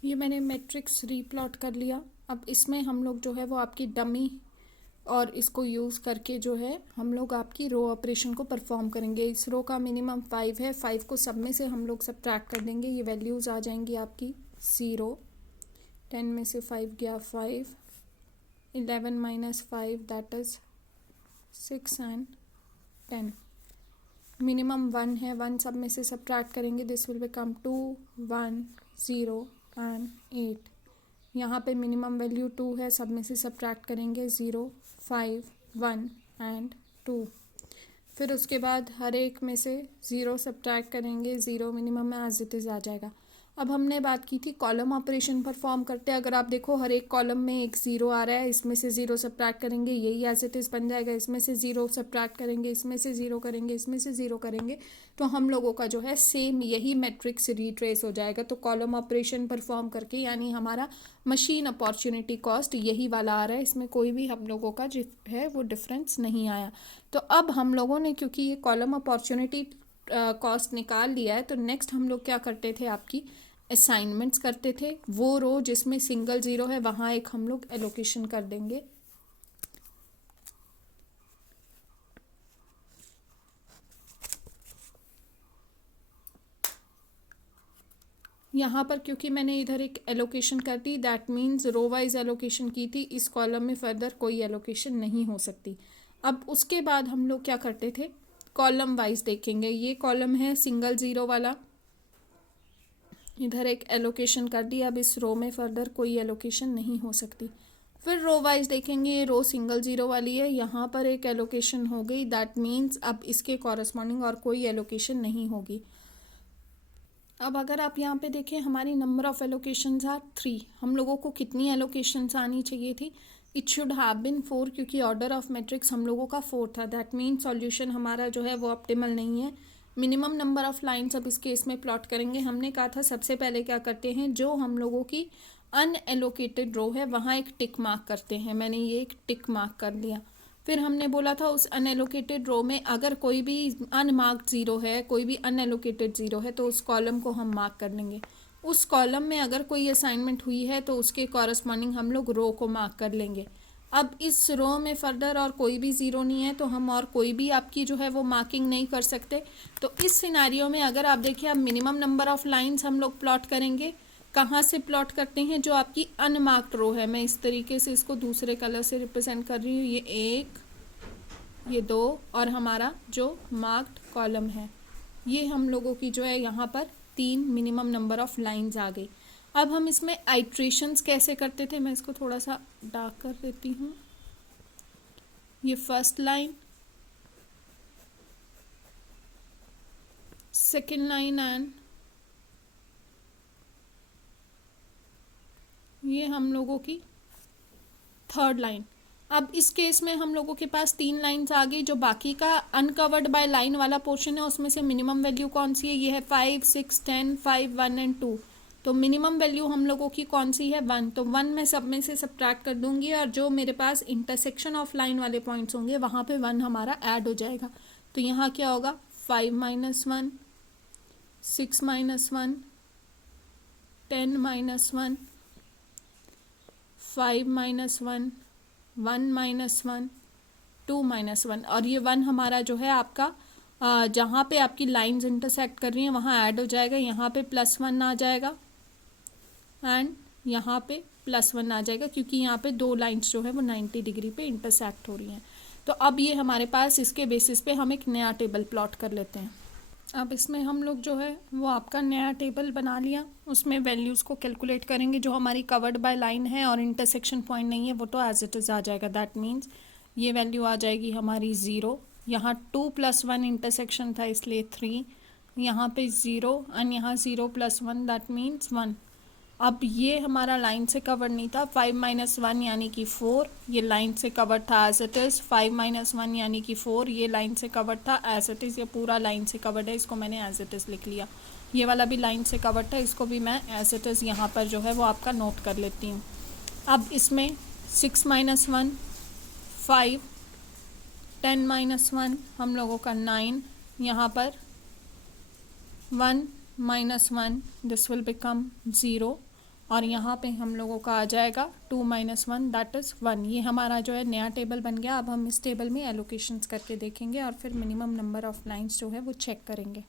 ये मैंने मैट्रिक्स रीप्लॉट कर लिया। अब इसमें हम लोग जो है वो आपकी डमी और इसको यूज़ करके जो है हम लोग आपकी रो ऑपरेशन को परफॉर्म करेंगे। इस रो का मिनिमम 5 है, 5 को सब में से हम लोग सब्ट्रैक्ट कर देंगे। ये वैल्यूज़ आ जाएंगी आपकी 0, 10 में से 5 गया 5, 11 minus 5 that is 6 and 10। Minimum 1 है, 1 सब में से सब्ट्रैक्ट करेंगे, दिस विल बिकम 2, 1, 0 एंड 8। यहाँ पे मिनिमम वैल्यू 2 है, सब में से सब्ट्रैक्ट करेंगे 0, 5, 1 एंड 2। फिर उसके बाद हर एक में से 0 सब्ट्रैक्ट करेंगे, 0 मिनिमम में एज इट इज़ आ जाएगा। अब हमने बात की थी कॉलम ऑपरेशन परफॉर्म करते हैं। अगर आप देखो हर एक कॉलम में एक 0 आ रहा है, इसमें से 0 सब्ट्रैक्ट करेंगे, यही एज इट इज़ बन जाएगा। इसमें से 0 सब्ट्रैक्ट करेंगे, इसमें से 0 करेंगे, इसमें से 0 करेंगे, तो हम लोगों का जो है सेम यही मैट्रिक्स रिट्रेस हो जाएगा। तो कॉलम ऑपरेशन परफॉर्म करके यानी हमारा मशीन अपॉर्चुनिटी कॉस्ट यही वाला आ रहा है, इसमें कोई भी हम लोगों का जो है वो डिफरेंस नहीं आया। तो अब हम लोगों ने क्योंकि ये कॉलम अपॉर्चुनिटी कॉस्ट निकाल लिया है, तो नेक्स्ट हम लोग क्या करते थे, आपकी असाइनमेंट्स करते थे। वो रो जिसमें सिंगल 0 है वहाँ एक हम लोग एलोकेशन कर देंगे। यहाँ पर क्योंकि मैंने इधर एक एलोकेशन कर दी, that means row wise allocation की थी, इस कॉलम में फर्दर कोई एलोकेशन नहीं हो सकती। अब उसके बाद हम लोग क्या करते थे, कॉलम वाइज देखेंगे। ये कॉलम है सिंगल 0 वाला, इधर एक एलोकेशन कर दी। अब इस रो में फर्दर कोई एलोकेशन नहीं हो सकती। फिर रो वाइज देखेंगे, ये रो सिंगल 0 वाली है, यहाँ पर एक एलोकेशन हो गई, दैट मीन्स अब इसके कॉरस्पॉन्डिंग और कोई एलोकेशन नहीं होगी। अब अगर आप यहाँ पे देखें, हमारी नंबर ऑफ एलोकेशंस आर 3। हम लोगों को कितनी एलोकेशंस आनी चाहिए थी, इट शुड हैव बिन 4, क्योंकि ऑर्डर ऑफ मैट्रिक्स हम लोगों का 4 था। दैट मीन्स सॉल्यूशन हमारा जो है वो ऑप्टिमल नहीं है। मिनिमम नंबर ऑफ लाइन्स अब इस केस में प्लॉट करेंगे। हमने कहा था सबसे पहले क्या करते हैं, जो हम लोगों की अनएलोकेटेड रो है वहाँ एक टिक मार्क करते हैं। मैंने ये एक टिक मार्क कर दिया। फिर हमने बोला था उस अनएलोकेटेड रो में अगर कोई भी अनमार्क्ड 0 है, कोई भी अनएलोकेटेड 0 है, तो उस कॉलम को हम मार्क कर लेंगे। उस कॉलम में अगर कोई असाइनमेंट हुई है तो उसके कॉरस्पॉन्डिंग हम लोग रो को मार्क कर लेंगे। अब इस रो में फर्दर और कोई भी 0 नहीं है, तो हम और कोई भी आपकी जो है वो मार्किंग नहीं कर सकते। तो इस सिनारियो में अगर आप देखिए, अब मिनिमम नंबर ऑफ लाइन्स हम लोग प्लॉट करेंगे। कहाँ से प्लॉट करते हैं, जो आपकी अनमार्क्ड रो है। मैं इस तरीके से इसको दूसरे कलर से रिप्रेजेंट कर रही हूँ, ये 1, ये 2 और हमारा जो मार्क्ड कॉलम है, ये हम लोगों की जो है यहाँ पर 3 मिनिमम नंबर ऑफ लाइंस आ गई। अब हम इसमें आइट्रेशंस कैसे करते थे, मैं इसको थोड़ा सा डार्क कर देती हूँ। ये first line, second line and ये हम लोगों की थर्ड लाइन। अब इस केस में हम लोगों के पास 3 लाइन्स आ गई। जो बाकी का अनकवर्ड बाय लाइन वाला पोर्शन है उसमें से मिनिमम वैल्यू कौन सी है, ये है 5, 6, 10, 5, 1 एंड 2। तो मिनिमम वैल्यू हम लोगों की कौन सी है, 1। तो 1 मैं सब में से सब्ट्रैक्ट कर दूंगी और जो मेरे पास इंटरसेक्शन ऑफ लाइन वाले पॉइंट्स होंगे वहाँ पे 1 हमारा ऐड हो जाएगा। तो यहाँ क्या होगा, 5 minus 1, 6 minus 1, 10 minus 1, 5 minus 1, 1 minus 1, 2 minus 1। और ये 1 हमारा जो है आपका जहाँ पे आपकी लाइंस इंटरसेक्ट कर रही हैं वहाँ ऐड हो जाएगा। यहाँ पे +1 आ जाएगा एंड यहाँ पे +1 आ जाएगा, क्योंकि यहाँ पे 2 लाइंस जो है वो 90 डिग्री पे इंटरसेक्ट हो रही हैं। तो अब ये हमारे पास, इसके बेसिस पे हम एक नया टेबल प्लॉट कर लेते हैं। अब इसमें हम लोग जो है वो आपका नया टेबल बना लिया, उसमें वैल्यूज़ को कैलकुलेट करेंगे। जो हमारी कवर्ड बाय लाइन है और इंटरसेक्शन पॉइंट नहीं है वो तो एज इट इज़ आ जाएगा। दैट मीन्स ये वैल्यू आ जाएगी हमारी 0। यहाँ 2 + 1 इंटरसेक्शन था इसलिए 3, यहाँ पे 0 एंड यहाँ 0 + 1 दैट मीन्स 1। अब ये हमारा लाइन से कवर नहीं था, 5 माइनस 1 यानी कि 4, ये लाइन से कवर था एज इट इज़। 5 माइनस 1 यानी कि 4, ये लाइन से कवर था एज इट इज़। ये पूरा लाइन से कवर्ड है, इसको मैंने एज इट इज़ लिख लिया। ये वाला भी लाइन से कवर्ड था, इसको भी मैं एज इट इज़ यहाँ पर जो है वो आपका नोट कर लेती हूँ। अब इसमें 6 माइनस 1 5, 10 माइनस 1 हम लोगों का 9, यहाँ पर 1 माइनस 1 दिस विल बिकम 0 और यहाँ पे हम लोगों का आ जाएगा 2 - 1 दैट इज़ 1। ये हमारा जो है नया टेबल बन गया। अब हम इस टेबल में एलोकेशंस करके देखेंगे और फिर मिनिमम नंबर ऑफ लाइंस जो है वो चेक करेंगे।